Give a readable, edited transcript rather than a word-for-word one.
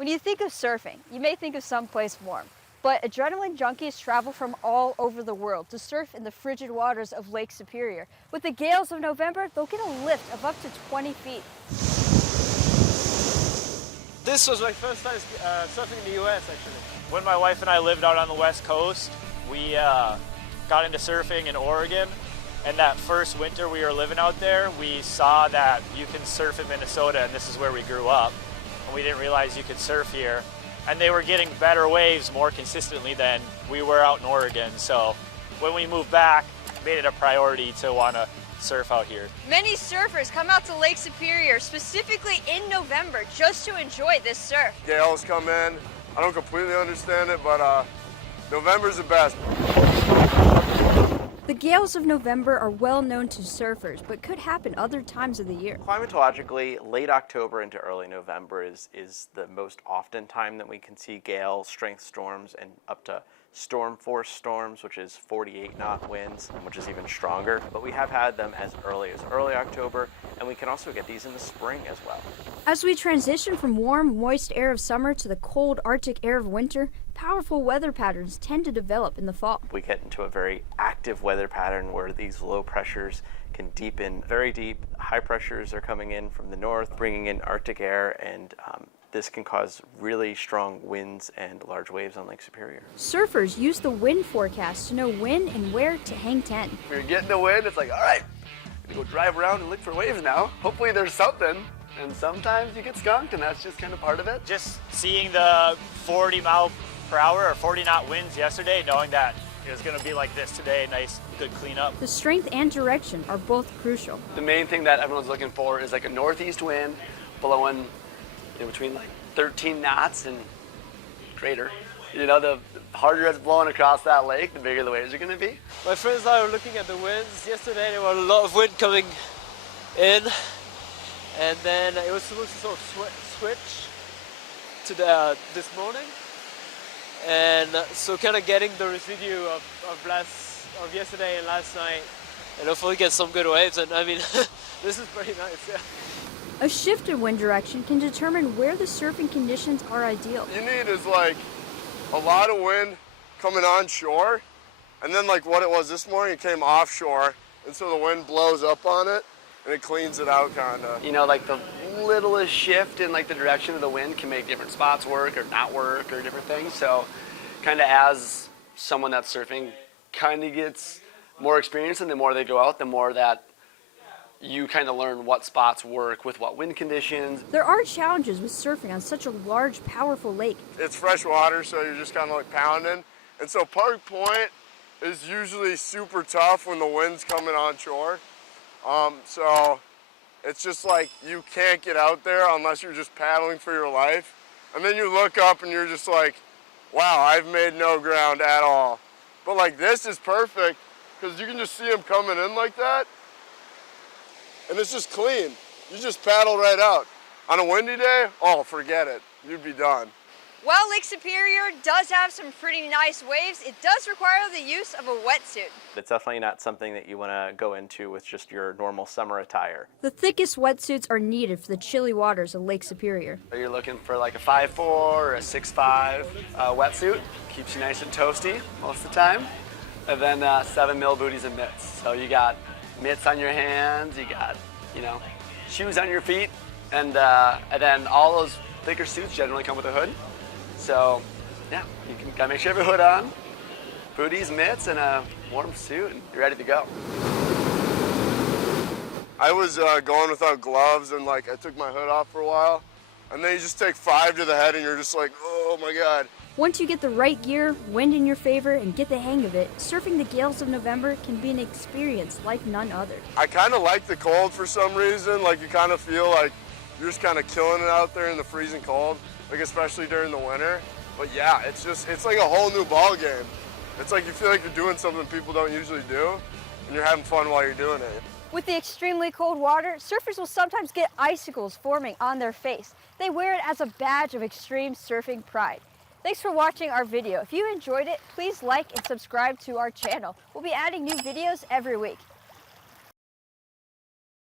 When you think of surfing, you may think of someplace warm, but adrenaline junkies travel from all over the world to surf in the frigid waters of Lake Superior. With the gales of November, they'll get a lift of up to 20 feet. This was my first time surfing in the US, actually. When my wife and I lived out on the West Coast, we got into surfing in Oregon. And that first winter we were living out there, we saw that you can surf in Minnesota, and this is where we grew up. And we didn't realize you could surf here. And they were getting better waves more consistently than we were out in Oregon. So when we moved back, made it a priority to want to surf out here. Many surfers come out to Lake Superior specifically in November just to enjoy this surf. Gales come in. I don't completely understand it, but November's the best. The gales of November are well known to surfers, but could happen other times of the year. Climatologically, late October into early November is the most often time that we can see gale strength storms and up to storm force storms, which is 48 knot winds, which is even stronger. But we have had them as early October, and we can also get these in the spring as well. As we transition from warm, moist air of summer to the cold Arctic air of winter, powerful weather patterns tend to develop in the fall. We get into a very active weather pattern where these low pressures can deepen very deep. High pressures are coming in from the north, bringing in Arctic air, and this can cause really strong winds and large waves on Lake Superior. Surfers use the wind forecast to know when and where to hang 10. If you're getting the wind, it's like, all right, I'm gonna go drive around and look for waves now. Hopefully there's something. And sometimes you get skunked, and that's just kind of part of it. Just seeing the 40 mile per hour or 40 knot winds yesterday, knowing that it was going to be like this today, nice, good cleanup. The strength and direction are both crucial. The main thing that everyone's looking for is like a northeast wind blowing between like 13 knots and greater. The harder it's blowing across that lake, the bigger the waves are going to be. My friends and I were looking at the winds yesterday. There was a lot of wind coming in, and then it was supposed to sort of switch to this morning. And so kind of getting the residue of yesterday and last night, and hopefully get some good waves. And I mean, this is pretty nice, yeah. A shift in wind direction can determine where the surfing conditions are ideal. You need is like a lot of wind coming on shore, and then like what it was this morning, it came offshore, and so the wind blows up on it, and it cleans it out kind of. Like the littlest shift in like the direction of the wind can make different spots work or not work or different things. So kind of as someone that's surfing kind of gets more experience, and the more they go out, the more that you kind of learn what spots work with what wind conditions. There are challenges with surfing on such a large, powerful lake. It's fresh water, so you're just kind of like pounding. And so Park Point is usually super tough when the wind's coming on shore. So it's just like you can't get out there unless you're just paddling for your life. And then you look up and you're just like, wow, I've made no ground at all. But like this is perfect because you can just see them coming in like that. And it's just clean. You just paddle right out. On a windy day, oh, forget it. You'd be done. While Lake Superior does have some pretty nice waves, it does require the use of a wetsuit. It's definitely not something that you want to go into with just your normal summer attire. The thickest wetsuits are needed for the chilly waters of Lake Superior. So you're looking for like a 5'4" or a 6'5" wetsuit. Keeps you nice and toasty most of the time. And then 7mm booties and mitts. So you got mitts on your hands, you got, shoes on your feet, and then all those thicker suits generally come with a hood. So, yeah, gotta make sure you have a hood on, booties, mitts, and a warm suit, and you're ready to go. I was going without gloves, and I took my hood off for a while, and then you just take 5 to the head, and you're just like, oh my God. Once you get the right gear, wind in your favor, and get the hang of it, surfing the gales of November can be an experience like none other. I kind of like the cold for some reason. You kind of feel like you're just kind of killing it out there in the freezing cold, especially during the winter. But yeah, it's like a whole new ball game. It's like you feel like you're doing something people don't usually do, and you're having fun while you're doing it. With the extremely cold water, surfers will sometimes get icicles forming on their face. They wear it as a badge of extreme surfing pride. Thanks for watching our video. If you enjoyed it, please like and subscribe to our channel. We'll be adding new videos every week.